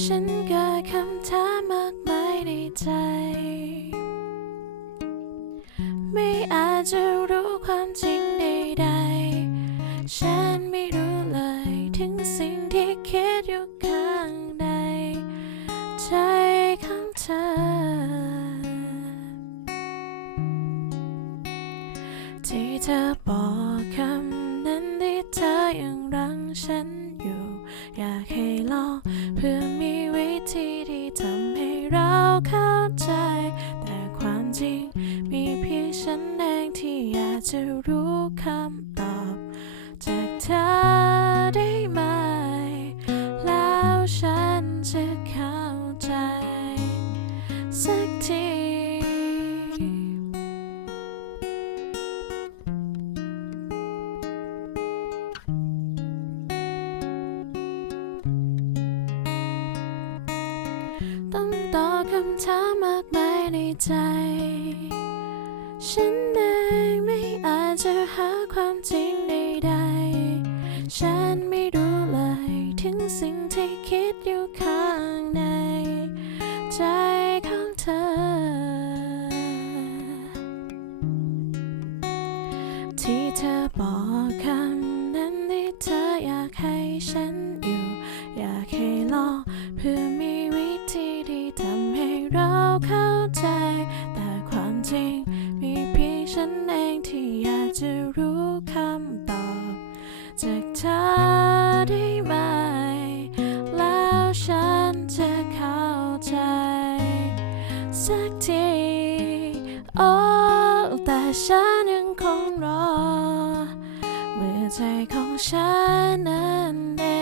ฉันเกิดคำถามมากมายในใจ ไม่อาจจะรู้ความจริงใดๆ ฉันไม่รู้เลยถึงสิ่งที่คิดอยู่ข้างในใจของเธอ ที่เธอบอก จะรู้คำตอบจากเธอได้ไหม แล้วฉันจะเข้าใจ สักทีต้องตอบคำถามมากมายในใจ ฉัน จะหาความจริงใดๆ ฉันไม่รู้เลย ถึงสิ่งที่คิดอยู่ข้างใน ใจของเธอ ที่เธอบอกคำนั้นที่เธออยากให้ฉันอยู่ อยากให้ลองเพื่อมีวิธีที่ทำให้เราเข้าใจ แต่ความจริงมีเพียงฉันเองที่ จะรู้คำตอบจากเธอได้ไหม แล้วฉันจะเข้าใจ สักที โอ้ แต่ฉันยังคงรอ เมื่อใจของฉันนั้นเอง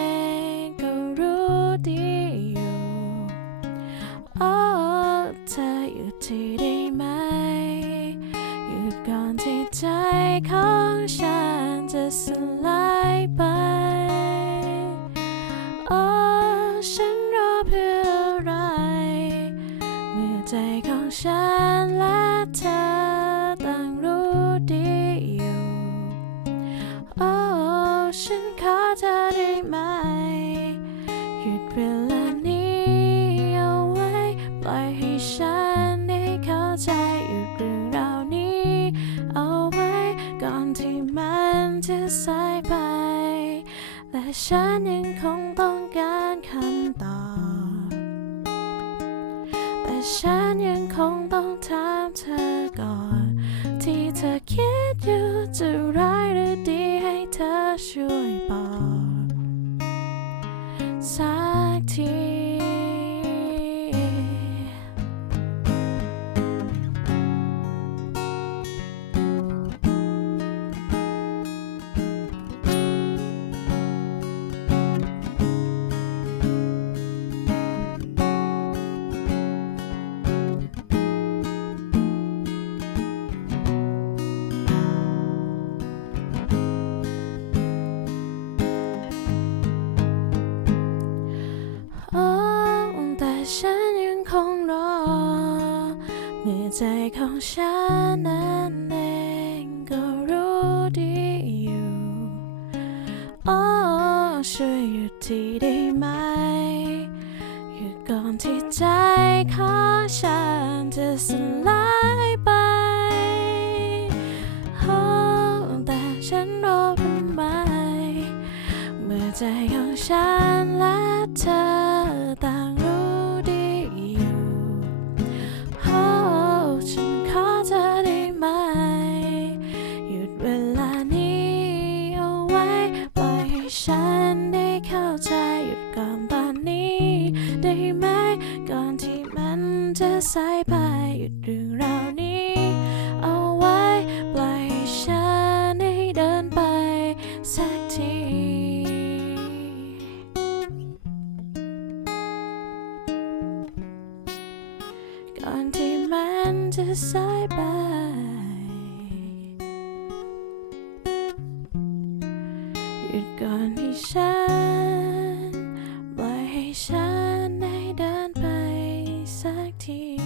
ของฉันจะสลายไป โอ้ฉันรอเพื่ออะไร เมื่อใจของฉันและเธอต่างรู้ดีอยู่ โอ้ฉันขอเธอ สายไป แต่ฉันยังคงต้องการคำตอบ แต่ฉันยังคงต้องถามเธอก่อน ที่เธอคิดอยู่จะร้ายหรือดีให้เธอช่วย ใจของฉันนั้นเองก็รู้ดีอยู่โอ้ช่วยหยุดทีได้ไหมหยุดก่อนที่ใจของฉันจะสลายไปโอ้แต่ฉันรอทำไมเมื่อใจ ฉันได้เข้าใจหยุดก่อนตอนนี้ ได้ไหมก่อนที่มันจะสายไปหยุดเรื่องราวนี้ เอาไว้ปล่อยให้ฉันได้เดินไปสักทีก่อนที่มันจะสายไป หยุดก่อนที่ฉันปล่อยให้ฉันได้เดินไปสักที